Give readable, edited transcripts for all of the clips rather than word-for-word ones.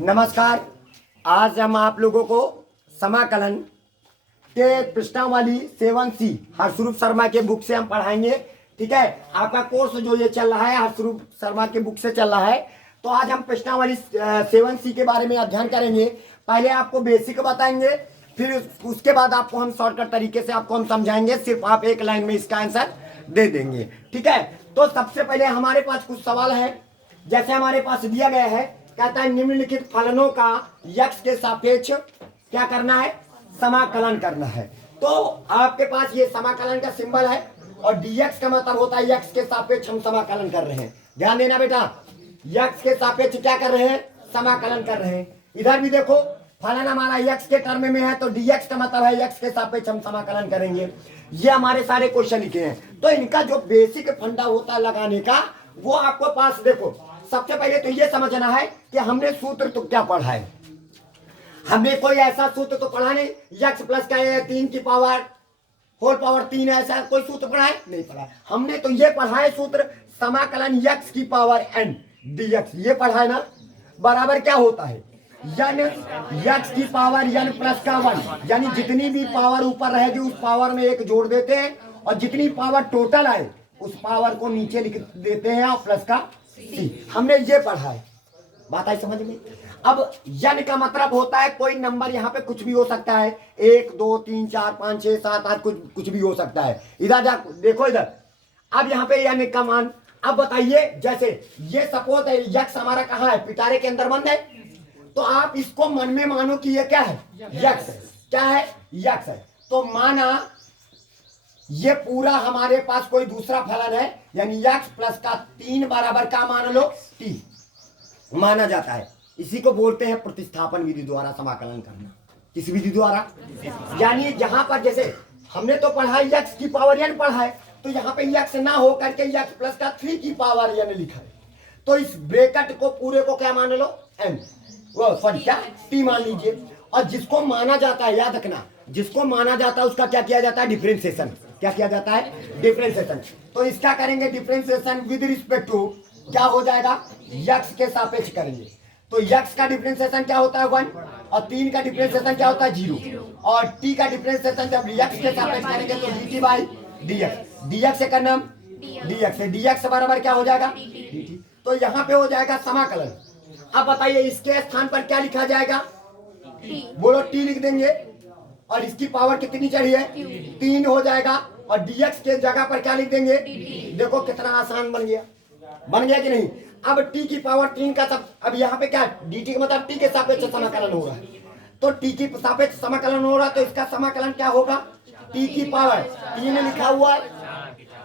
नमस्कार। आज हम आप लोगों को समाकलन के प्रश्नावली 7C हर्षरूप शर्मा के बुक से हम पढ़ाएंगे। ठीक है, आपका कोर्स जो ये चल रहा है हर्षरूप शर्मा के बुक से चल रहा है। तो आज हम प्रश्नावली 7C के बारे में अध्ययन करेंगे। पहले आपको बेसिक बताएंगे, फिर उसके बाद आपको हम शॉर्टकट तरीके से आपको हम समझाएंगे। सिर्फ आप एक लाइन में इसका आंसर दे देंगे। ठीक है, तो सबसे पहले हमारे पास कुछ सवाल है। जैसे हमारे पास दिया गया है, कहता है निम्नलिखित फलनों का यक्स के सापेक्ष क्या करना है, समाकलन करना है। तो आपके पास ये समाकलन का सिंबल है और dx का मतलब होता है यक्स के सापेक्ष हम समाकलन कर रहे हैं। ध्यान देना बेटा, यक्स के सापेक्ष क्या कर रहे हैं, समाकलन कर रहे हैं। इधर भी देखो, फलन हमारा यक्स के टर्म में है तो dx का मतलब है यक्स के सापेक्ष हम समाकलन करेंगे। ये हमारे सारे क्वेश्चन लिखे हैं। तो इनका जो बेसिक फंडा होता है लगाने का, वो आपको पास देखो। सबसे पहले तो ये समझना है कि हमने सूत्र तो क्या पढ़ा है। हमने कोई ऐसा सूत्र तो पढ़ा नहीं, यक्स प्लस का 3 की पावर होल पावर 3 ऐसा कोई सूत्र पढ़ा है, नहीं पढ़ा। हमने तो ये पढ़ा है सूत्र, समाकलन यक्स की पावर n dx, ये पढ़ा है ना। बराबर क्या होता है, यन यक्स की पावर n प्लस का 1, यानी जितनी भी पावर ऊपर रहेगी उस पावर में एक जोड़ देते हैं और जितनी पावर टोटल आए उस पावर को नीचे लिख देते हैं और प्लस का c। हमने ये पढ़ा है, बात आई समझ में। अब यन का मतलब होता है कोई नंबर, यहाँ पे कुछ भी हो सकता है, 1 2 3 4 5 6 7 8 कुछ भी हो सकता है। इधर जा देखो इधर, अब यहाँ पे यन का मान। अब बताइए, जैसे ये सपोज है यक्स हमारा कहाँ है, पिटारे के अंदर बंद है, तो आप इसको मन में मानो कि ये क्या है, यक्स है। क्या है, यक्स है। तो माना ये पूरा हमारे पास कोई दूसरा फलन है, यानी यक्स प्लस का 3 बराबर का मान लो t माना जाता है। इसी को बोलते हैं प्रतिस्थापन विधि द्वारा समाकलन करना। किस विधि द्वारा, यानी जहां पर जैसे हमने तो पढ़ा है यक्स की पावर n पढ़ा है, तो यहाँ पे यक्स ना हो करके यक्स प्लस का 3 की पावर n लिखा है। तो इस ब्रैकेट को पूरे को क्या मान लो, n, वो सॉरी क्या t मान लीजिए। और जिसको माना जाता है, याद रखना, जिसको माना जाता है उसका क्या किया जाता है, डिफरेंशिएशन। क्या किया जाता है, डिफरेंशिएशन। तो इसका करेंगे डिफरेंशिएशन विद रिस्पेक्ट टू, क्या हो जाएगा, यक्स के सापेक्ष करेंगे। तो यक्स का डिफरेंशिएशन क्या होता है 1 और 3 का डिफरेंशिएशन क्या होता है 0 और t का डिफरेंशिएशन जब यक्स के सापेक्ष करेंगे तो dt बाई dx, dx से करना dx से, dx बराबर क्या हो जाएगा dt। तो यहाँ पे हो जाएगा समाकलन। अब बताइए इसके स्थान पर क्या लिखा जाएगा, बोलो t लिख देंगे और इसकी पावर कितनी चाहिए, 3 हो जाएगा और dx के जगह पर क्या लिख देंगे, देखो कितना आसान बन गया, बन गया कि नहीं। अब t की पावर 3 का सब, अब यहाँ पे क्या dt का मतलब t के सापेक्ष समाकलन हो रहा है। तो t की सापेक्ष समाकलन हो रहा है, तो इसका समाकलन क्या होगा, t की पावर 3 लिखा हुआ है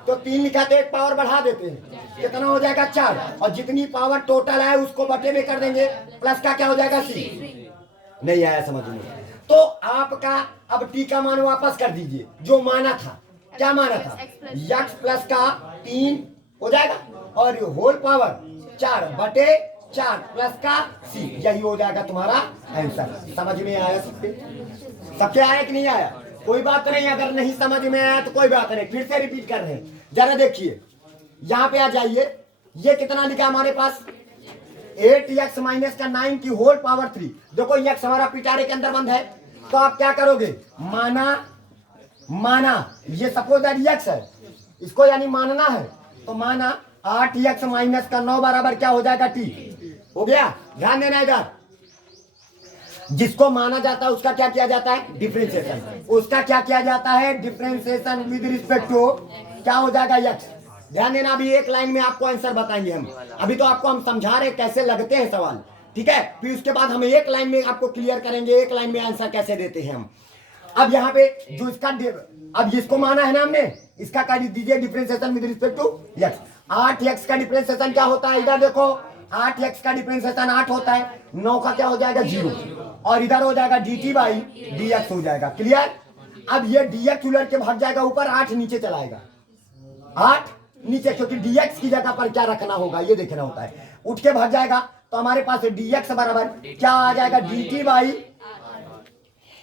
तो 3 लिखा तो एक पावर बढ़ा देते हैं, कितना हो जाएगा 4, और जितनी पावर टोटल है उसको बटे में कर देंगे, प्लस का क्या हो जाएगा c। नहीं आया समझ में। तो आपका अब t का मान वापस कर दीजिए, जो माना था, क्या माना था, यक्स प्लस का 3 हो जाएगा और होल पावर 4 बटे 4 प्लस का c, यही हो जाएगा तुम्हारा आंसर। समझ में आया सबके, सबके आया कि नहीं आया, कोई बात नहीं। अगर नहीं समझ में आया तो कोई बात नहीं, फिर से रिपीट कर रहे हैं। जरा देखिए यहाँ पे आ जाइए, ये कितना लिखा हमारे पास, 8x माइनस का 9 की होल पावर 3। देखो यक्स हमारा पिटारे के अंदर बंद है, तो आप क्या करोगे, माना ये सपोज दैट यक्स है, इसको यानी मानना है, तो माना 8x माइनस का 9 बराबर क्या हो जाएगा t, हो गया। ध्यान देना इधर, जिसको माना जाता है उसका क्या किया जाता है, डिफरेंशिएशन, उसका क्या किया जाता है, डिफरेंशिएशन विद रिस्पेक्ट टू क्या हो जाएगा, यक्स। ध्यान देना, अभी एक लाइन में आपको आंसर बताएंगे हम, अभी तो आपको हम समझा रहे कैसे लगते हैं सवाल, ठीक है। फिर उसके बाद हम एक लाइन में आपको क्लियर करेंगे, एक लाइन में आंसर कैसे देते हैं हम। अब यहाँ पे जो इसका, अब जिसको माना है ना हमने, इसका कर दीजिए differentiation with respect to x. 8x का डिफरेंशिएशन क्या होता है, इधर देखो 8x का डिफरेंशिएशन 8 होता है, 9 का क्या हो जाएगा 0 और इधर हो जाएगा dt बाई dx हो जाएगा, क्लियर। अब ये dx उलट के भाग जाएगा ऊपर, 8 नीचे चलाएगा, 8 नीचे, क्योंकि dx की जगह पर क्या रखना होगा ये देखना होता है, उठ के भाग जाएगा। तो हमारे पास dx बराबर क्या आ जाएगा, dt बाई,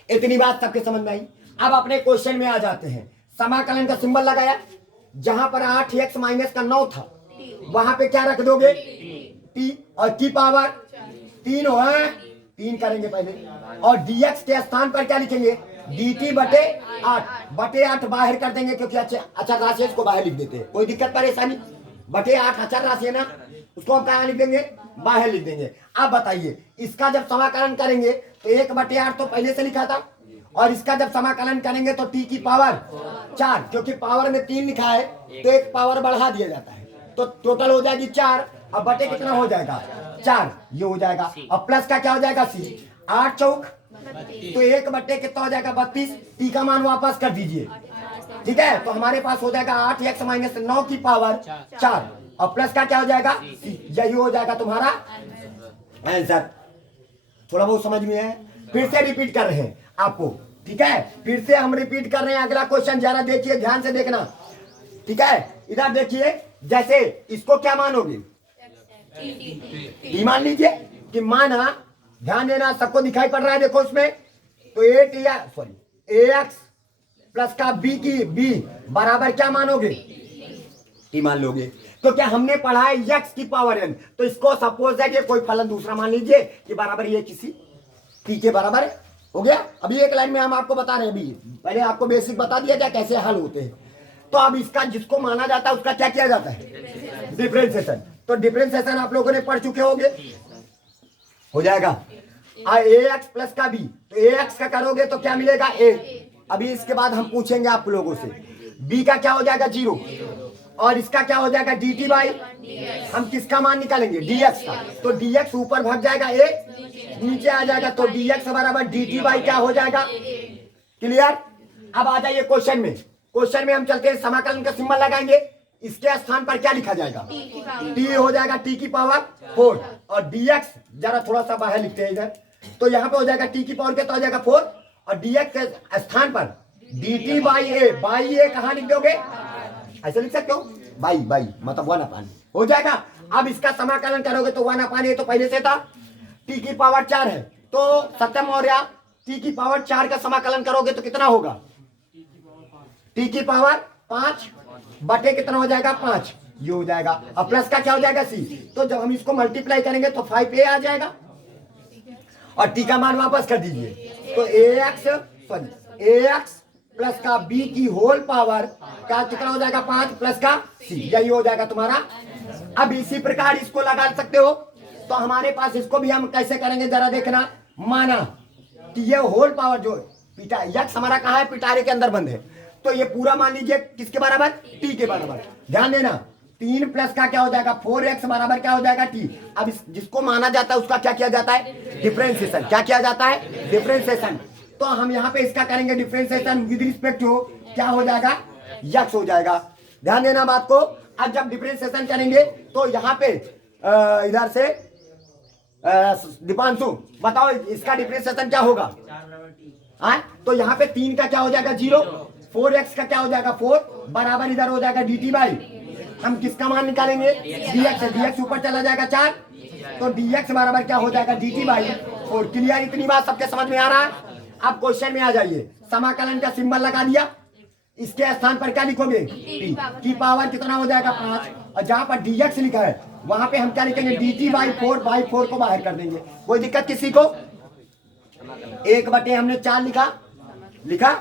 इतनी बात सबके समझ में आई। अब अपने क्वेश्चन में आ जाते हैं, समाकलन का सिंबल लगाया, जहां पर 8x माइनस का 9 था वहां पे क्या रख दोगे, टी और की पावर 3 हो, 3 करेंगे पहले। और dx के स्थान पर क्या लिखेंगे, dt बटे 8 बाहर कर देंगे, क्योंकि अचर राशि है, इसको बाहर लिख देते हैं, कोई दिक्कत परेशानी। बटे 8 अचर राशि है ना, उसको हम कहाँ लिख देंगे, बाहर लिख देंगे। अब बताइए इसका जब समाकलन करेंगे तो 1/8 तो पहले से लिखा था, और इसका जब समाकलन करेंगे तो t की पावर 4, क्योंकि पावर में 3 लिखा है तो एक पावर बढ़ा दिया जाता है, तो टोटल हो जाएगी 4। अब बटे कितना हो जाएगा, 4, ये हो जाएगा। अब प्लस का क्या हो जाएगा, c 8 चौक, तो 1 कितना हो जाएगा, 32। टी का मान वापस कर दीजिए, ठीक है। तो हमारे पास हो जाएगा 8x माइनस 9 की पावर 4, और प्लस का क्या हो जाएगा, यही हो जाएगा तुम्हारा आंसर। थोड़ा बहुत समझ में है, फिर से रिपीट कर रहे हैं आपको, ठीक है। फिर से हम रिपीट कर रहे हैं। अगला क्वेश्चन जरा देखिए, ध्यान से देखना, ठीक है। इधर देखिए, जैसे इसको क्या मानोगे, टी मान लीजिए कि माना, ध्यान देना, सबको दिखाई पड़ रहा है, देखो इसमें, तो ax प्लस का b बराबर क्या मानोगे, टी मान लोगे। तो क्या हमने पढ़ा है x की पावर n, तो इसको सपोज है कि कोई फलन दूसरा मान लीजिए कि बराबर ये किसी t के बराबर हो गया। अभी एक लाइन में हम आपको बता रहे हैं, अभी पहले आपको बेसिक बता दिया जाए कैसे हल होते हैं। तो अब इसका जिसको माना जाता है उसका क्या किया जाता है, डिफरेंशिएशन। तो डिफरेंशिएशन आप लोगों ने पढ़ चुके होंगे, हो जाएगा ax प्लस का b, तो ax का करोगे तो क्या मिलेगा, a। अभी इसके बाद हम पूछेंगे आप लोगों से, b का क्या हो जाएगा, 0, और इसका क्या हो जाएगा, dt बाई, हम किसका मान निकालेंगे, dx का, तो dx ऊपर भाग जाएगा, a नीचे आ जाएगा, तो dx बराबर dt बाई क्या हो जाएगा, क्लियर। अब आ जाइए क्वेश्चन में, क्वेश्चन में हम चलते हैं, समाकलन का सिंबल लगाएंगे, इसके स्थान पर क्या लिखा जाएगा, t हो जाएगा t की पावर 4, और dx जरा थोड़ा सा बाहर लिखते हैं इधर, तो यहाँ पे हो जाएगा t की पावर क्या, तो हो जाएगा 4, और dx के स्थान पर dt बाई a कहाँ लिख दोगे, ऐसे लिख सकते हो, बाई मतलब 1/, हो जाएगा। अब इसका समाकलन करोगे तो 1/, तो पहले से था, t की पावर 4 है, तो सत्यम मौर्य t की पावर 4 का समाकलन करोगे तो कितना होगा, t की पावर 5 बटे कितना हो जाएगा, 5, ये हो जाएगा। अब प्लस का क्या हो जाएगा, c, तो जब हम इसको मल्टीप्लाई करेंगे तो 5a आ जाएगा, और t का मान वापस कर दीजिए, तो ax प्लस का b की होल पावर का कितना हो जाएगा, 5 प्लस का c, यही हो जाएगा तुम्हारा। अब इसी प्रकार इसको लगा सकते हो, तो हमारे पास इसको भी हम कैसे करेंगे जरा देखना। माना कि ये होल पावर जो पिटा यक्स हमारा कहाँ है, पिटारे के अंदर बंद है, तो ये पूरा मान लीजिए किसके बराबर, t के बराबर। ध्यान देना, 3 प्लस का क्या हो जाएगा, 4x बराबर क्या हो जाएगा, t। अब जिसको माना जाता है उसका क्या किया जाता है, डिफरेंशिएशन। क्या किया जाता है, डिफरेंशिएशन। तो हम यहाँ पे इसका करेंगे डिफरेंशिएशन विद रिस्पेक्ट टू क्या हो जाएगा, यक्स हो जाएगा। ध्यान देना बात को। अब जब डिफरेंशिएशन करेंगे तो यहाँ पे इधर से दीपांशु बताओ इसका डिफरेंशिएशन क्या होगा, तो यहाँ पे 3 का क्या हो जाएगा, 0, 4x का क्या हो जाएगा, 4 बराबर इधर हो जाएगा dt बाई, हम किसका मान निकालेंगे, dx ऊपर चला जाएगा 4, तो dx बराबर क्या हो जाएगा, dt बाई 4। क्लियर, इतनी बात सबके समझ में आ रहा है। अब क्वेश्चन में आ जाइए, समाकलन का सिंबल लगा दिया, इसके स्थान पर क्या लिखोगे, t की पावर कितना हो जाएगा, 5, और जहां पर dx लिखा है वहां पे हम क्या लिखेंगे, dt बाई 4 को बाहर कर देंगे। कोई दिक्कत किसी को, 1/, हमने 4 लिखा,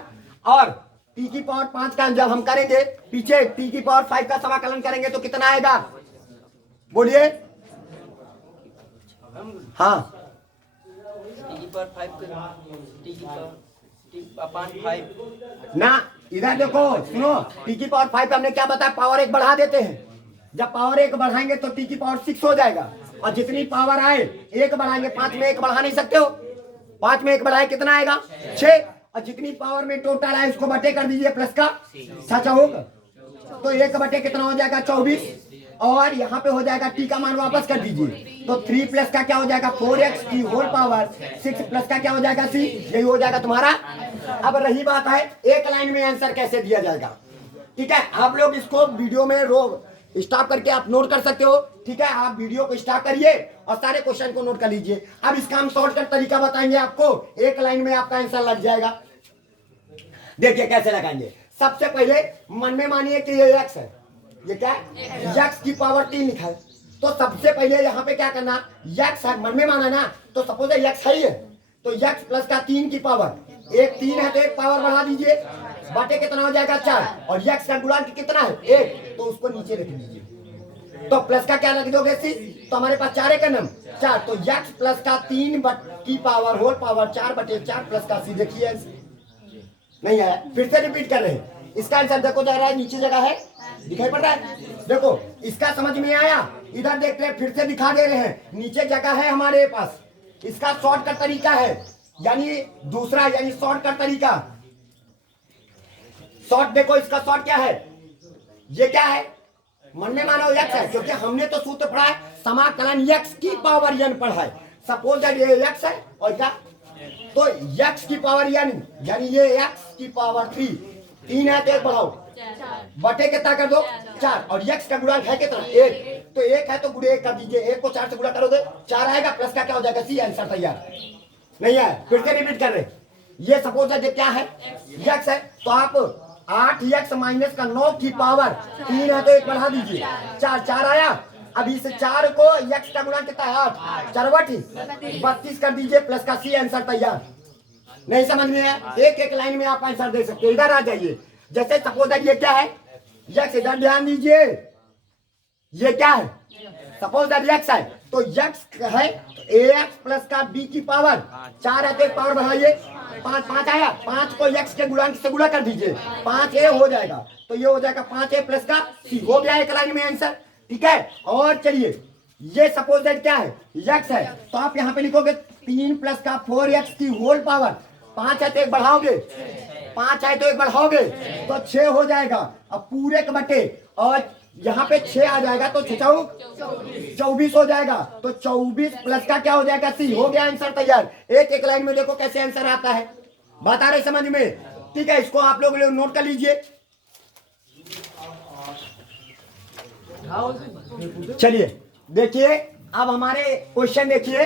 और t की पावर 5 का जब हम करेंगे पीछे t की पावर 5 का समाकलन करेंगे तो कितना आएगा, बोलिए। हाँ, ना इधर देखो सुनो, t की पावर 5 हमने क्या बताया, पावर 1 बढ़ा देते हैं, जब पावर 1 बढ़ाएंगे तो t की पावर 6 हो जाएगा, और जितनी पावर आए 1 बढ़ाएंगे, 5 में 1 बढ़ा नहीं सकते हो, 5 में 1 बढ़ाए कितना आएगा, 6, और जितनी पावर में टोटल आए उसको बटे कर दीजिए, प्लस का 6 होगा, तो 1/, कितना हो जाएगा, 24, और यहाँ पे हो जाएगा t का मान वापस कर दीजिए, तो 3 प्लस का क्या हो जाएगा, 4x की होल पावर 6 प्लस का क्या हो जाएगा, c, यही हो जाएगा तुम्हारा। अब रही बात है एक लाइन में आंसर कैसे दिया जाएगा, ठीक है। आप लोग इसको वीडियो में स्टॉप करके आप नोट कर सकते हो, ठीक है। आप वीडियो को स्टॉप करिए और सारे क्वेश्चन को नोट कर लीजिए। अब इसका हम शॉर्टकट तरीका बताएंगे आपको, एक लाइन में आपका आंसर लग जाएगा। देखिए कैसे लगाएंगे। सबसे पहले मन में मानिए कि ये x है, ये क्या है, x की पावर 3 लिखा है, तो सबसे पहले यहाँ पे क्या करना, यक्स है, मन में माना ना, तो सपोज यक्स है ही है, तो यक्स प्लस का 3 की पावर, एक 3 है तो एक पावर बढ़ा दीजिए, बटे कितना हो जाएगा 4, और यक्स का गुणांक कितना है 1, तो उसको नीचे रख दीजिए। तो प्लस का क्या रख दोगे सी, तो हमारे पास 4 का नम 4, तो यक्स प्लस का 3 की पावर होल पावर 4 बटे 4 प्लस का सी। देखिए नहीं आया, फिर से रिपीट कर रहे हैं। इसका आंसर देखो जा रहा है, नीचे जगह है, दिखाई पड़ रहा है, देखो इसका समझ में आया, इधर देखते हैं, फिर से दिखा दे रहे हैं, नीचे जगह है हमारे पास। इसका शॉर्टकट तरीका है, यानी दूसरा, यानी शॉर्टकट तरीका। शॉर्ट देखो, इसका शॉर्ट क्या है, ये क्या है, मन में मानो यक्स है, क्योंकि हमने तो सूत्र पढ़ा है समाकलन यक्स की पावर n पढ़ा है। सपोज दैट ये यक्स है और क्या, तो यक्स की पावर n, यानी ये यक्स की पावर 3 है, तो एक बढ़ाओ बटे कितना कर दो 4, और यक्स का गुणांक है कितना 1, तो 1 है तो गुणे 1 कर दीजिए, 1 को 4 से गुणा करोगे 4 आएगा, प्लस का क्या हो जाएगा सी। आंसर तैयार नहीं है, फिर से रिपीट कर रहे, ये सपोज दैट क्या है यक्स है, तो आप 8x माइनस का 9 की पावर 3 है तो एक बढ़ा दीजिए, 4 आया। अब इस 4 को x का गुणांक कितना है 8, 4 32 कर दीजिए, प्लस का सी। आंसर तैयार नहीं समझ में है, एक एक लाइन में आप आंसर दे सकते हैं। इधर आ जाइए, जैसे सपोज दैट ये क्या है x, इधर ध्यान दीजिए, ये क्या है सपोज दैट x है, तो x है ax प्लस का b की पावर 4 है तो एक पावर बढ़ाइए, 5 आया, 5 को x के गुणांक से गुणा कर दीजिए, 5a हो जाएगा, तो ये हो जाएगा 5a प्लस का c, हो गया एक लाइन में आंसर। ठीक है, और चलिए ये सपोज दैट क्या है x है, तो आप यहाँ पे लिखोगे 3 प्लस का 4x की होल पावर, 5 है तो एक बढ़ाओगे, 5 है तो एक बढ़ाओगे तो 6 हो जाएगा। अब पूरे के बटे, और यहाँ पे 6 आ जाएगा तो 6 24 हो जाएगा, तो 24 प्लस का क्या हो जाएगा सी। हो गया आंसर तैयार। एक एक लाइन में देखो कैसे आंसर आता है, बात आ रही समझ में। ठीक है, इसको आप लोग नोट कर लीजिए। चलिए देखिए, अब हमारे क्वेश्चन देखिए,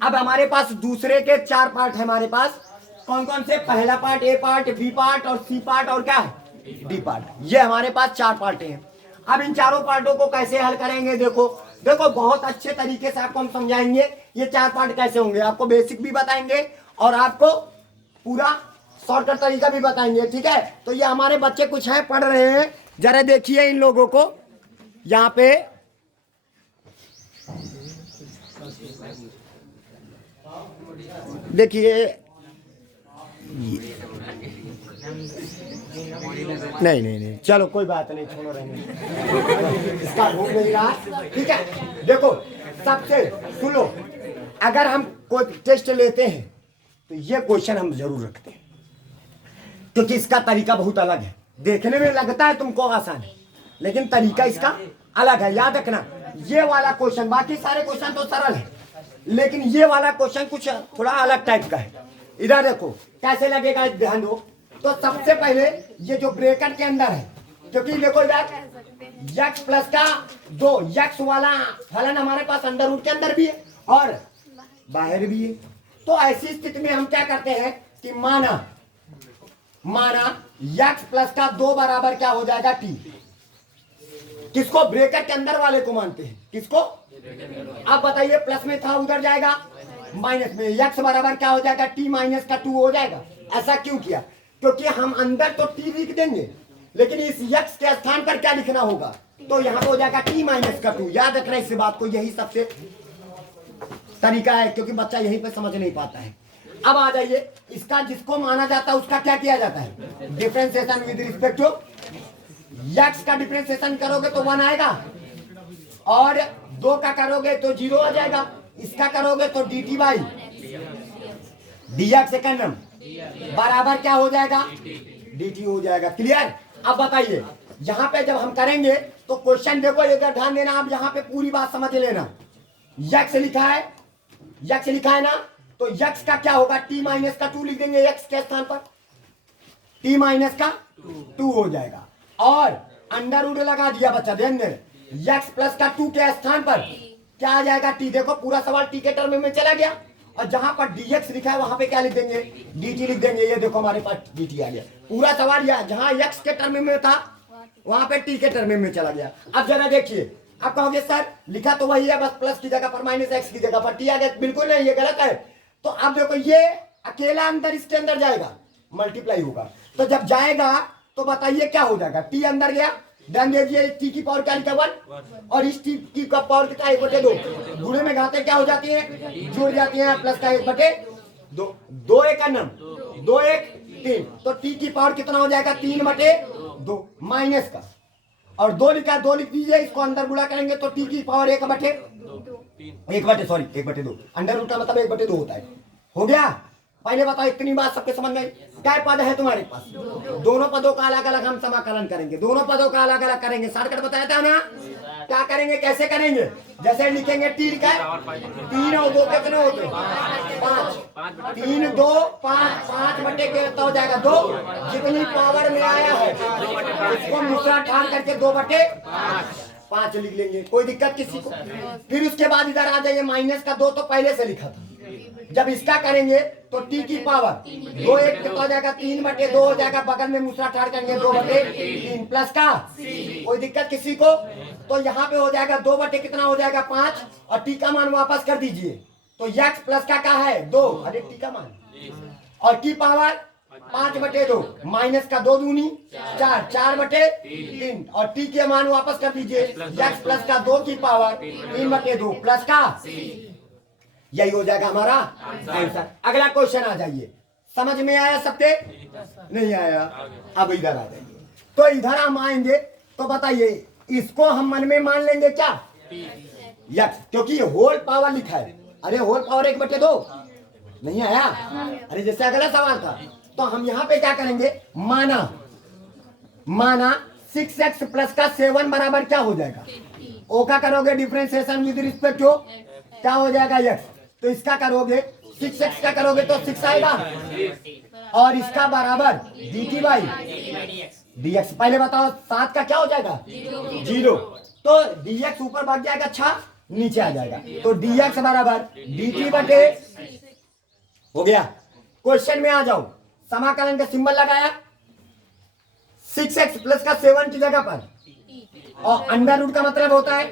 अब हमारे पास दूसरे के 4 पार्ट है हमारे पास, कौन कौन से, पहला part A part, B part और सी पार्ट और क्या है डी पार्ट, ये हमारे पास 4 पार्ट हैं। अब इन चारों पार्टों को कैसे हल करेंगे, देखो बहुत अच्छे तरीके से आपको हम समझाएंगे ये 4 पार्ट कैसे होंगे, आपको बेसिक भी बताएंगे और आपको पूरा शॉर्टकट तरीका भी बताएंगे। ठीक है, तो ये हमारे बच्चे कुछ है पढ़ रहे हैं, जरा देखिए इन लोगों को यहाँ पे, देखिए नहीं चलो कोई बात नहीं, छोड़ो रहने, इसका भूख नहीं रहा। ठीक है, देखो सबसे सुनो, अगर हम कोई टेस्ट लेते हैं तो ये क्वेश्चन हम जरूर रखते हैं, क्योंकि इसका तरीका बहुत अलग है। देखने में लगता है तुमको आसान है, लेकिन तरीका इसका अलग है। याद रखना, ये वाला क्वेश्चन, बाकी सारे क्वेश्चन तो सरल है, लेकिन ये वाला क्वेश्चन कुछ थोड़ा अलग टाइप का है। इधर देखो कैसे लगेगा, ध्यान दो। तो सबसे पहले ये जो ब्रैकेट के अंदर है, क्योंकि देखो यक्स प्लस का 2 यक्स वाला फलन हमारे पास अंदर रूट के अंदर भी है और बाहर भी है, तो ऐसी स्थिति में हम क्या करते हैं कि माना यक्स प्लस का 2 बराबर क्या हो जाएगा टी, किसको, ब्रैकेट के अंदर वाले को मानते हैं, किसको। अब बताइए, प्लस में था उधर जाएगा माइनस में, यक्स बराबर क्या हो जाएगा टी माइनस का 2 हो जाएगा। ऐसा क्यों किया, क्योंकि हम अंदर तो टी लिख देंगे, लेकिन इस यक्स के स्थान पर क्या लिखना होगा, तो यहाँ पे हो जाएगा टी माइनस का 2। याद रखना इस बात को, यही सबसे तरीका है, क्योंकि बच्चा यहीं पे समझ नहीं पाता है। अब आ जाइए, इसका जिसको माना जाता है उसका क्या किया जाता है, differentiation with respect to x का डिफरेंशिएशन करोगे तो 1 आएगा, और 2 का करोगे तो 0 आ जाएगा, इसका करोगे तो dt बाई dx सेकंड बराबर क्या हो जाएगा dt हो जाएगा। क्लियर। अब बताइए, यहाँ पे जब हम करेंगे तो क्वेश्चन देखो, इधर ध्यान देना, आप यहाँ पे पूरी बात समझ लेना। यक्स लिखा है ना, तो यक्स का क्या होगा, टी माइनस का 2 लिख देंगे यक्स के स्थान पर, टी माइनस का 2 हो जाएगा, और अंडर रूट लगा दिया बच्चा, ध्यान दें, यक्स प्लस का 2 के स्थान पर क्या आ जाएगा टी। देखो पूरा सवाल टी के टर्म में चला गया, और जहां पर dx लिखा है वहां पे क्या लिख देंगे, dt लिख देंगे। ये देखो हमारे पास dt आ गया, पूरा सवाल यह जहां x के टर्म में था वहां पे t के टर्म में चला गया। अब जरा देखिए, आप कहोगे सर लिखा तो वही है, बस प्लस की जगह पर माइनस एक्स की जगह पर टी आ गया। बिल्कुल नहीं, ये गलत है। तो आप देखो ये अकेला अंदर इसके अंदर जाएगा, मल्टीप्लाई होगा। तो जब जाएगा तो बताइए क्या हो जाएगा, टी अंदर गया, ध्यान दीजिए टी की पावर क्या लिखा 1 और इस टी की का पावर कितना 1/2। गुणे में घाते क्या हो जाती है, जुड़ जाती है, प्लस का 1/2, 2 1 अनम 2 1 3। तो टी की पावर कितना हो जाएगा 3/2 माइनस का, और 2 लिखा 2 लिख दीजिए, इसको अंदर गुणा करेंगे तो टी की पावर 1/2 अंडर रूट का मतलब 1/2 होता है। हो गया। पहले बताओ इतनी बात सबके समझ में, क्या पद है तुम्हारे पास, दोनों पदों का अलग अलग हम समाकलन करेंगे, दोनों पदों का अलग अलग करेंगे। शॉर्टकट बताया था ना, क्या करेंगे कैसे करेंगे, जैसे लिखेंगे टी लिखा है 3 और 2 कितने होते हैं 5, 3 2 5, 5 बटे के हो जाएगा 2, जितनी पावर में आया है उसको दूसरा ठान करके 2/5 लिख लेंगे, कोई दिक्कत किसी को। फिर उसके बाद इधर आ जाइए, माइनस का 2 तो पहले से लिखा था, जब इसका करेंगे तो टी की पावर 2 1 कितना हो जाएगा 3/2 हो जाएगा, बगल में दूसरा ठाड़ करेंगे 2/3 प्लस का, कोई दिक्कत किसी को। तो यहाँ पे हो जाएगा 2 बटे कितना हो जाएगा 5, और टी का मान वापस कर दीजिए, तो x प्लस का क्या है 2, अरे टी का मान, और की पावर 5/2 माइनस का 2 दूनी 4, 4/3, और टी के मान वापस कर दीजिए, x प्लस का 2 की पावर 3/2 प्लस का, यही हो जाएगा हमारा आंसर। अगला क्वेश्चन आ जाइए, समझ में आया सबके, नहीं आया, अब इधर आ जाइए। तो इधर हम आएंगे तो बताइए इसको हम मन में मान लेंगे क्या यक्स, क्योंकि होल पावर लिखा है, अरे होल पावर 1/2 नहीं आया, अरे जैसे अगला सवाल था। तो हम यहाँ पे क्या करेंगे, माना 6x प्लस का 7 बराबर क्या हो जाएगा, ओ का करोगे डिफरेंशिएशन विद रिस्पेक्ट टू क्या हो जाएगा x, तो इसका करोगे 6x का करोगे तो 6 आएगा, और इसका बराबर dt बाई dx। पहले बताओ 7 का क्या हो जाएगा 0, तो dx ऊपर भाग जाएगा, अच्छा नीचे आ जाएगा, तो dx बराबर dt बटे, हो गया। क्वेश्चन में आ जाओ, समाकलन का सिंबल लगाया, 6x प्लस का 7 की जगह पर, और अंडर रूट का मतलब होता है,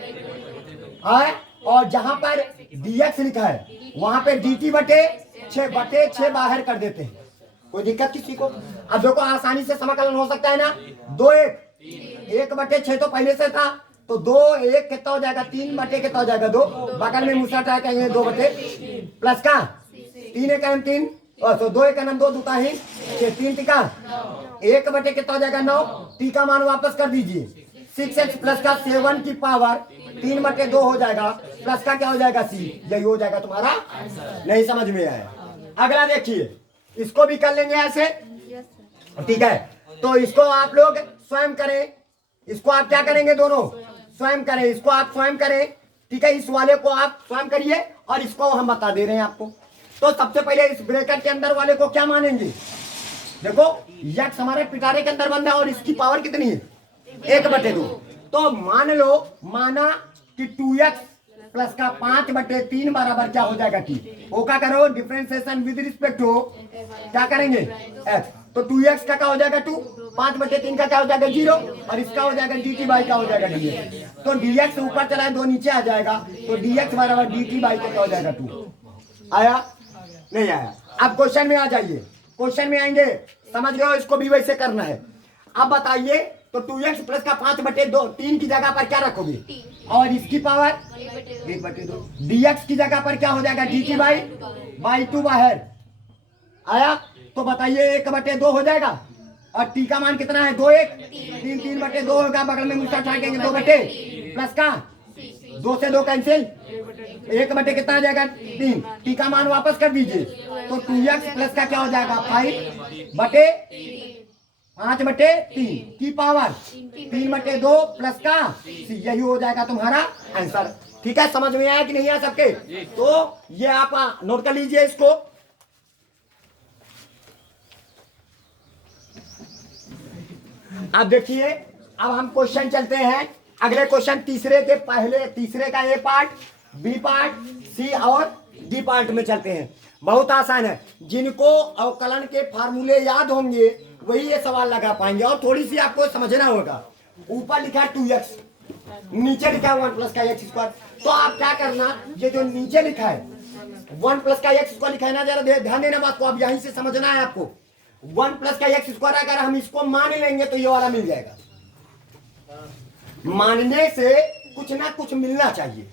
और जहां पर dx लिखा है वहां पे dt बटे 6 बाहर कर देते हैं, कोई दिक्कत किसी को। अब देखो आसानी से समाकलन हो सकता है ना, 2 1/6 तो पहले से था, तो 2 1 कितना हो जाएगा 3 बटे कितना हो जाएगा 2, बगल में मुसा ट्राई करेंगे 2 बटे प्लस का 3 1 3, तो 2 1 2 2 का ही 3 टिका 1 बटे कितना हो जाएगा 9, टी का मान वापस कर दीजिए, 6x प्लस का 7 की पावर 3/2 हो जाएगा, प्लस का क्या हो जाएगा c, यही हो जाएगा तुम्हारा। नहीं समझ में आया, अगला देखिए, इसको भी कर लेंगे ऐसे, ठीक है। तो इसको आप लोग स्वयं करें, इसको आप क्या करेंगे, दोनों स्वयं करें, इसको आप स्वयं करें, ठीक है। इस वाले को आप स्वयं करिए और इसको हम बता दे रहे हैं आपको। तो सबसे पहले इस ब्रैकेट के अंदर वाले को क्या मानेंगे, देखो यक्स हमारे पिटारे के अंदर बंद है और इसकी पावर कितनी है 1/2, तो मान लो माना कि 2x प्लस का 5/3 बराबर क्या हो जाएगा टी, ओ का करो डिफरेंशिएशन विद रिस्पेक्ट टू क्या करेंगे x, तो 2x का क्या हो जाएगा 2, 5/3 का क्या हो जाएगा 0, और इसका हो जाएगा dt बाई क्या हो जाएगा dx, तो dx ऊपर चला है 2 नीचे आ जाएगा, तो dx बराबर dt बाई क्या हो जाएगा 2। आया नहीं आया। अब क्वेश्चन में आ जाइए, क्वेश्चन में आएंगे, समझ गए हो, इसको भी वैसे करना है। अब बताइए, तो 2x प्लस का 5/2 3 की जगह पर क्या रखोगे, और इसकी पावर 1/2, dx की जगह पर क्या हो जाएगा dt बाई 2 बाहर आया, तो बताइए 1/2 हो जाएगा, और t का मान कितना है 2 1 3 3/2 होगा, बगल में मुस्ता उठाएंगे 2 बटे प्लस का 2 से 2 कैंसिल, 1 बटे कितना आ जाएगा 3, t का मान वापस कर दीजिए, तो 2x प्लस का क्या हो जाएगा 5/3 की पावर 3/2 प्लस का c, यही हो जाएगा तुम्हारा आंसर। ठीक है, समझ में आया कि नहीं आया सबके, तो ये आप नोट कर लीजिए इसको। अब देखिए, अब हम क्वेश्चन चलते हैं, अगले क्वेश्चन तीसरे के पहले, तीसरे का ए पार्ट, बी पार्ट, सी और डी पार्ट में चलते हैं। बहुत आसान है, जिनको अवकलन के फार्मूले याद होंगे वही ये सवाल लगा पाएंगे, और थोड़ी सी आपको समझना होगा। ऊपर लिखा 2x, नीचे लिखा है 1 प्लस का एक्स स्क्वायर। तो आप क्या करना, ये जो नीचे लिखा है 1 प्लस का एक्स स्क्वायर लिखा है ना, जरा ध्यान देना बात को, अब यहीं से समझना है आपको। 1 प्लस का एक्स स्क्वायर अगर हम इसको मान लेंगे तो ये वाला मिल जाएगा। मानने से कुछ ना कुछ मिलना चाहिए।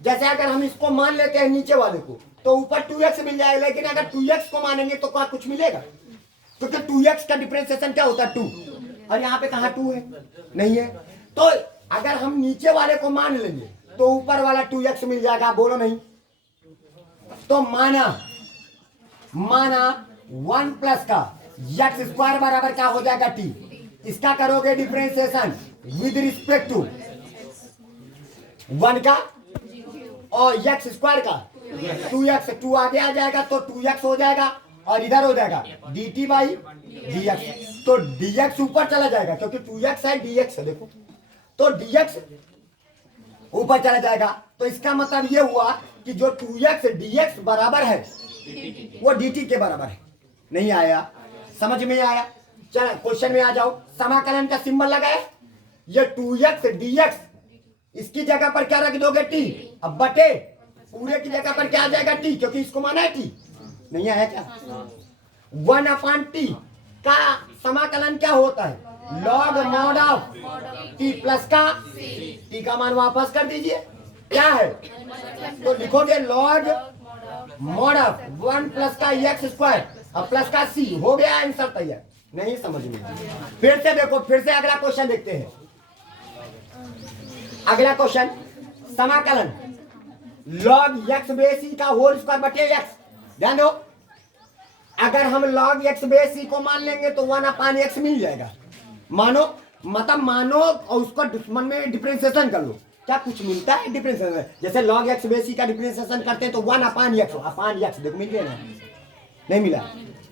जैसे अगर हम इसको मान लेते हैं नीचे वाले को तो ऊपर 2x मिल जाएगा, लेकिन अगर 2x को मानेंगे तो क्या कुछ मिलेगा? क्योंकि 2x का डिफरेंशिएशन क्या होता है 2, और यहाँ पे कहाँ 2 है, नहीं है। तो अगर हम नीचे वाले को मान लेंगे तो ऊपर वाला 2x मिल जाएगा, बोलो नहीं। तो माना 1 प्लस का एक्स स्क्वायर बराबर क्या हो जाएगा t। इसका करोगे डिफरेंशिएशन विद रिस्पेक्ट टू 1 का और एक्स स्क्वायर का 2x, 2 आगे आ जाएगा तो 2x हो जाएगा, और इधर हो जाएगा dt बाई dx। तो dx ऊपर चला जाएगा क्योंकि 2x है, dx है, देखो तो dx ऊपर चला जाएगा। तो इसका मतलब ये हुआ कि जो 2x dx बराबर है वो dt के बराबर है। नहीं आया, समझ में आया? चलो क्वेश्चन में आ जाओ। समाकलन का सिंबल लगाए, ये 2x dx इसकी जगह पर क्या रख दोगे t, अब बटे पूरे की जगह पर क्या आ जाएगा t, क्योंकि इसको माना है t। नहीं आया क्या? 1/t का समाकलन क्या होता है? Log mod of t plus का t का मान वापस कर दीजिए, क्या है तो लिखोगे लॉग मॉड ऑफ 1 प्लस का एक्स स्क्वायर और प्लस का c, हो गया आंसर तैयार। नहीं समझ में? फिर से देखो, फिर से अगला क्वेश्चन देखते हैं। अगला क्वेश्चन, समाकलन लॉग एक्स बेस ई का होल स्क्वायर बटे एक्स। ध्यान दो, अगर हम लॉग एक्स बेस ई को मान लेंगे तो 1/x मिल जाएगा। मानो मतलब मानो और उसको दुश्मन में डिफरेंशिएशन कर लो, क्या कुछ मिलता है डिफरेंशिएशन? जैसे लॉग एक्स बेस ई का डिफरेंशिएशन करते हैं तो 1/x देखो मिल गया ना, नहीं मिला।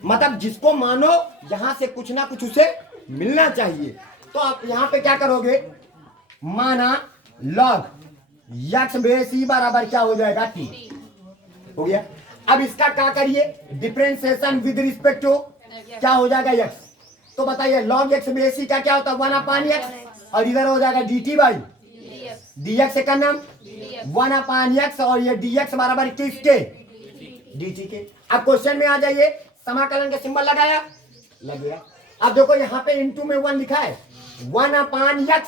मतलब जिसको मानो यहां से कुछ ना कुछ उसे मिलना चाहिए। तो आप यहां पे क्या करोगे, माना लॉग एक्स बेस ई बराबर क्या हो जाएगा t, हो गया। अब इसका क्या करिए, डिफरेंशिएशन विद रिस्पेक्ट टू क्या हो जाएगा x। तो बताइए लॉग एक्स बेस ई का क्या होता है 1/x, और इधर हो जाएगा dt बाई dx का नाम 1/x, और ये dx बराबर किसके, dt के। अब क्वेश्चन में आ जाइए, समाकलन का सिंबल लगाया, लग गया। अब देखो यहाँ पे इनटू में 1 लिखा है, 1/x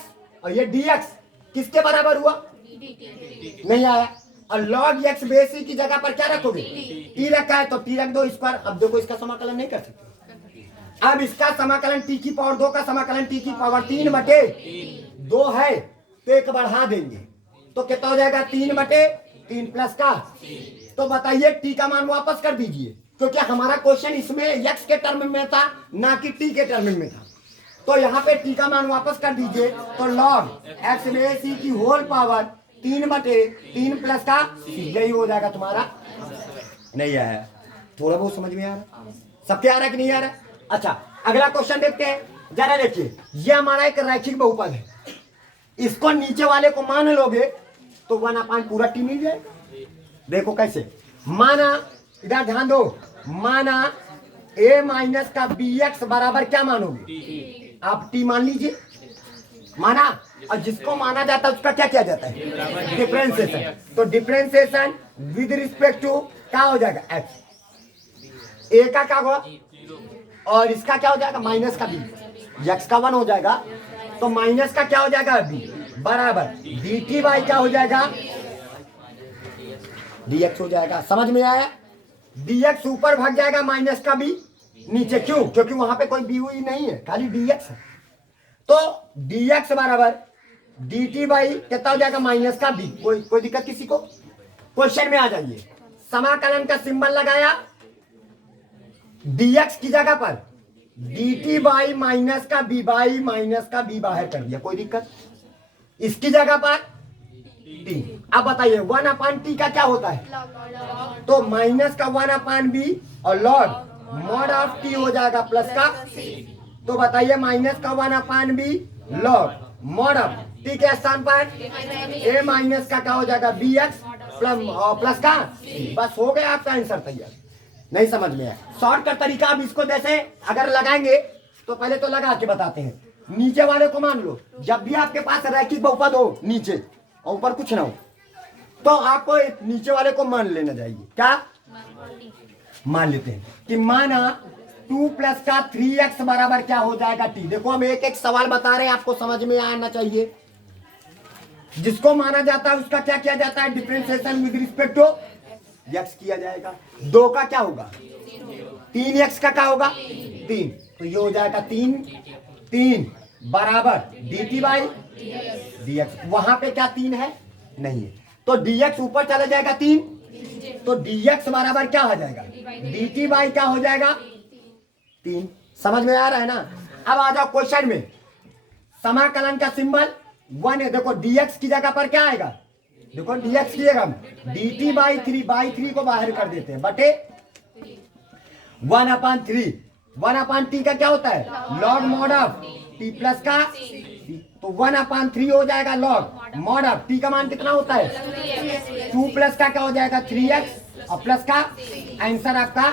और ये dx किसके बराबर हुआ, नहीं आया। और लॉग एक्स बेस ई की जगह पर क्या रखोगे, t रखा है तो t रख दो स्क्वायर। अब देखो इसका समाकलन नहीं कर सकते। अब इसका समाकलन t की पावर 2 का समाकलन t की पावर 3/2 है, तो एक बढ़ा देंगे तो कितना हो जाएगा 3/3 प्लस का। तो बताइए t का मान वापस कर दीजिए, क्योंकि हमारा क्वेश्चन इसमें x के टर्म में था ना कि t के टर्म में था। तो यहाँ पे t का मान वापस कर दीजिए, तो लॉग एक्स बेस ई की होल पावर 3/3 प्लस का, यही हो जाएगा तुम्हारा। नहीं आया, थोड़ा बहुत समझ में आ रहा, सबके आ रहा है कि नहीं आ रहा? अच्छा अगला क्वेश्चन देखते हैं, जरा देखिए। ये हमारा एक रैखिक बहुपद है, इसको नीचे वाले को मान लोगे तो 1/, पूरा t मिल जाएगा। देखो कैसे, माना इधर ध्यान दो, माना a माइनस का bx बराबर क्या मानोगे, आप t मान लीजिए, माना। और जिसको माना जाता है उसका क्या किया जाता है, डिफरेंशिएशन। तो डिफरेंशिएशन विद रिस्पेक्ट टू क्या हो जाएगा x, a का क्या होगा और इसका क्या हो जाएगा माइनस का b, x का 1 हो जाएगा तो माइनस का क्या हो जाएगा b बराबर dt बाई क्या हो जाएगा dx हो जाएगा। समझ में आया? dx ऊपर भाग जाएगा, माइनस का b नीचे, क्यों? क्योंकि वहां पे कोई b हुई नहीं है, खाली dx है। तो dx बराबर dt बाई कितना हो जाएगा माइनस का b। कोई दिक्कत किसी को? क्वेश्चन में आ जाइए, समाकलन का सिंबल लगाया, dx की जगह पर dt बाई माइनस का b बाई माइनस का b बाहर कर दिया, कोई दिक्कत? इसकी जगह पर t। अब बताइए 1/t का क्या होता है, तो माइनस का 1/b और लॉग मॉड ऑफ t हो जाएगा प्लस का। तो बताइए माइनस का 1/b log mod of t के स्थान पर a माइनस का क्या हो जाएगा bx प्लस का, बस हो गया आपका आंसर तैयार। नहीं समझ में आया? शॉर्टकट तरीका अब इसको जैसे अगर लगाएंगे तो पहले तो लगा के बताते हैं। नीचे वाले को मान लो। जब भी आपके पास रैखिक बहुपद हो नीचे और ऊपर कुछ ना हो तो आपको नीचे वाले को मान लेना चाहिए। क्या मान लेते हैं कि माना 2 प्लस का 3x बराबर क्या हो जाएगा t। देखो हम एक एक सवाल बता रहे हैं, आपको समझ में आना चाहिए। जिसको माना जाता है उसका क्या किया जाता है, differentiation with respect to x किया जाएगा। 2 का क्या होगा 3x का क्या होगा 3, तो ये हो जाएगा 3 बराबर dt बाई dx। वहां पे क्या 3 है नहीं है, तो dx ऊपर चला जाएगा 3, तो dx बराबर क्या हो जाएगा dt बाई क्या हो जाएगा 3। समझ में आ रहा है ना। अब आ जाओ क्वेश्चन में, समाकलन का सिंबल 1 है। देखो dx की जगह पर क्या आएगा, देखो dx की जगह dt बाई 3 को बाहर कर देते हैं बटे 1/3। 1/t का क्या होता है log mod of t plus का, तो 1/3 हो जाएगा लॉग मॉड ऑफ t का मान कितना होता है 2 प्लस का क्या हो जाएगा 3x और प्लस का आंसर आपका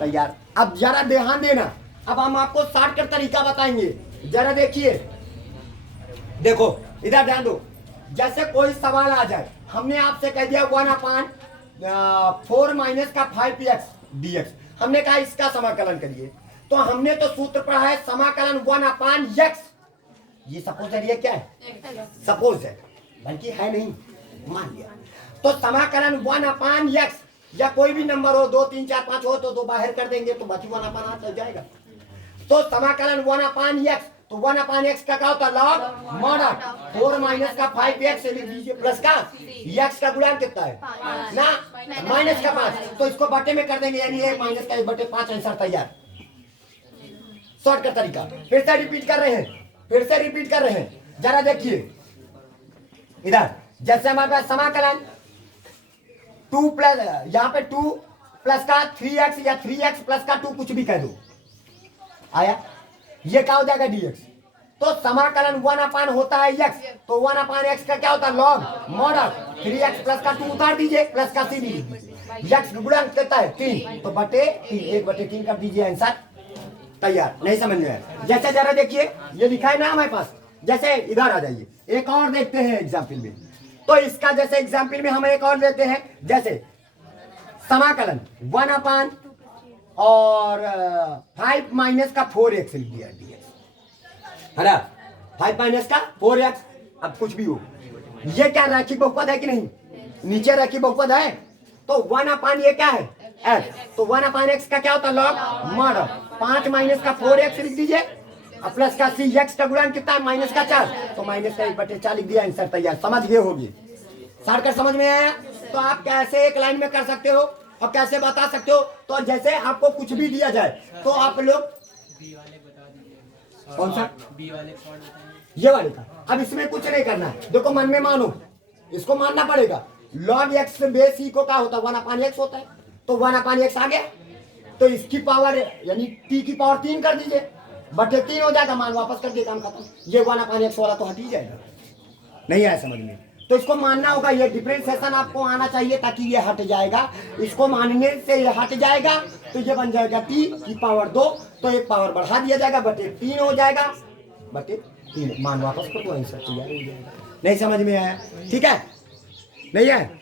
तैयार। अब जरा ध्यान देना, अब हम आपको शॉर्टकट तरीका बताएंगे। जरा देखिए, देखो इधर ध्यान दो। जैसे कोई सवाल आ जाए, हमने आपसे कह दिया 1/4 माइनस का 5x dx, हमने कहा इसका समाकलन करिए, तो हमने तो सूत्र पढ़ा है समाकलन 1/x। ये सपोज है, ये क्या है सपोज है, बल्कि है नहीं, मान लिया। तो समाकलन 1/x या कोई भी नंबर हो 2 3 4 5 हो तो 2 बाहर कर देंगे तो बाकी 1/8 हो जाएगा। तो समाकलन 1/x, तो 1/x का क्या होता है लॉग मॉड ऑफ 4 माइनस का 5x लिख दीजिए प्लस का x का गुणांक कितना है ना माइनस का 5, तो इसको बटे में कर देंगे, यानी ये माइनस का 1/5 आंसर तैयार। शॉर्टकट तरीका फिर से रिपीट कर रहे हैं, जरा देखिए इधर। जैसे हमारे पास समाकलन 2 प्लस, यहाँ पे 2 प्लस का 3x या 3x प्लस का 2 कुछ भी कह दो, आया ये क्या हो जाएगा dx। तो समाकलन 1/, होता है x, तो 1/x का क्या होता है log mod of 3x plus का 2 उतार दीजिए प्लस का 3 लिख दीजिए, x गुणांक कितना है 3, तो बटे 3 1/3 कर दीजिए, आंसर तैयार। नहीं समझ में आया। जैसे जरा देखिए ये लिखा है ना हमारे पास, जैसे इधर आ जाइए, एक और देखते हैं एग्जाम्पल में। तो इसका जैसे एग्जाम्पल में हम एक और लेते हैं, जैसे समाकलन 1/, और 5 माइनस का 4x लिख दिया dx, है ना 5 माइनस का 4x। अब कुछ भी हो, ये क्या रैखिक बहुपद है कि नहीं, नीचे रैखिक बहुपद है, तो 1/, ये क्या है x, तो 1/x का क्या होता है लॉग मॉड ऑफ 5 माइनस का 4x लिख दीजिए और प्लस का x का गुणांक कितना है माइनस का 4, तो माइनस का 1/4 लिख दिया, आंसर तैयार। समझ गए होगी, शॉर्टकट समझ में आया। तो आप कैसे एक लाइन में कर सकते हो और कैसे बता सकते हो, तो जैसे आपको कुछ भी दिया जाए तो आप लोग कौन सा बी वाले ये वाले का, अब इसमें कुछ नहीं करना है। देखो मन में मानो, इसको मानना पड़ेगा log x बेस ई को क्या होता है 1/x होता है, तो 1/x आ गया, तो इसकी पावर यानी t की पावर 3 कर दीजिए, बटे 3 हो जाएगा, मान वापस करके काम खत्म। ये 1/x वाला तो हट ही जाएगा, नहीं आया समझ में, तो इसको मानना होगा। ये डिफरेंशिएशन आपको आना चाहिए ताकि ये हट जाएगा, इसको मानने से ये हट जाएगा, तो ये बन जाएगा t की पावर 2, तो एक पावर बढ़ा दिया जाएगा, बटे 3 हो जाएगा, बटे 3 मान वापस कर दो, आंसर तैयार हो जाएगा। नहीं समझ में आया, ठीक है नहीं है।